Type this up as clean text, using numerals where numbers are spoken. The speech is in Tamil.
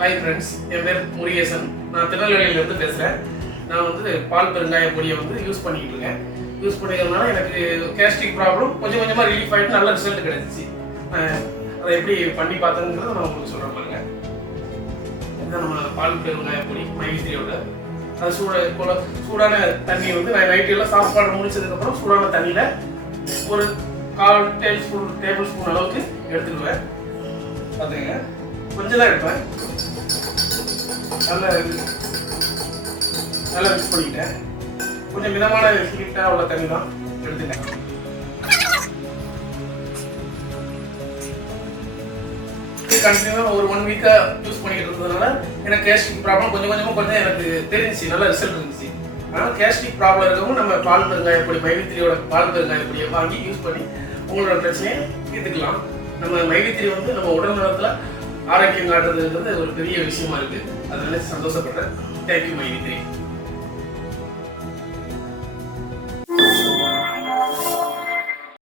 ஹாய் ஃப்ரெண்ட்ஸ், என் பேர் முருகேசன். நான் திருநெல்வேலியிலேருந்து பேசுகிறேன். நான் வந்து பால் பெருங்காய பொடியை வந்து யூஸ் பண்ணிக்கிட்டு இருக்கேன். யூஸ் பண்ணிக்கிறதுனால எனக்கு கேஸ்ட்ரிக் ப்ராப்ளம் கொஞ்சம் கொஞ்சமாக ரிலீஃப் ஆகிட்டு நல்ல ரிசல்ட் கிடைச்சிச்சு. அதை எப்படி பண்ணி பார்த்தேங்கிறத நான் உங்களுக்கு சொல்கிறேன் பாருங்க. இதுதான் நம்ம பால் பெருங்காய பொடி மைவித்திரியோட. அது சூடான தண்ணி வந்து நான் நைட்டெல்லாம் சாப்பாடு முடிச்சதுக்கப்புறம் சூடான தண்ணியில் ஒரு 1/4 டேபிள் ஸ்பூன் அளவுக்கு எடுத்துக்குவேன். பார்த்துங்க, கொஞ்சம் தான் எடுப்பேன். நல்லா மிக்ஸ் பண்ணிக்கிட்டேன். கொஞ்சம் மிதமான ஹீட்டாக உள்ள தண்ணி தான் எடுத்துட்டேன். கண்டினியூவாக ஒரு 1 வீக்காக யூஸ் பண்ணிக்கிட்டு இருந்ததுனால எனக்கு கேஸ்ட்ரிக் ப்ராப்ளம் கொஞ்சம் கொஞ்சமாக எனக்கு தெரிஞ்சிச்சு, நல்ல ரிசல்ட் இருந்துச்சு. ஆனால் கேஸ்ட்ரிக் ப்ராப்ளம் இருக்கவும் நம்ம பால் பெருங்காய பொடி மைவித்திரியோட பால் பெருங்காய பொடியை வாங்கி யூஸ் பண்ணி உங்களோட பிரச்சனையை தீர்த்துக்கலாம். நம்ம மைவித்திரி வந்து நம்ம உடல் நலத்தில் ஆரோக்கியம் காட்டுறதுங்கிறது ஒரு பெரிய விஷயமா இருக்கு. அதை நினைச்சு சந்தோஷப்படுறேன். தேங்க்யூ மைவித்திரி.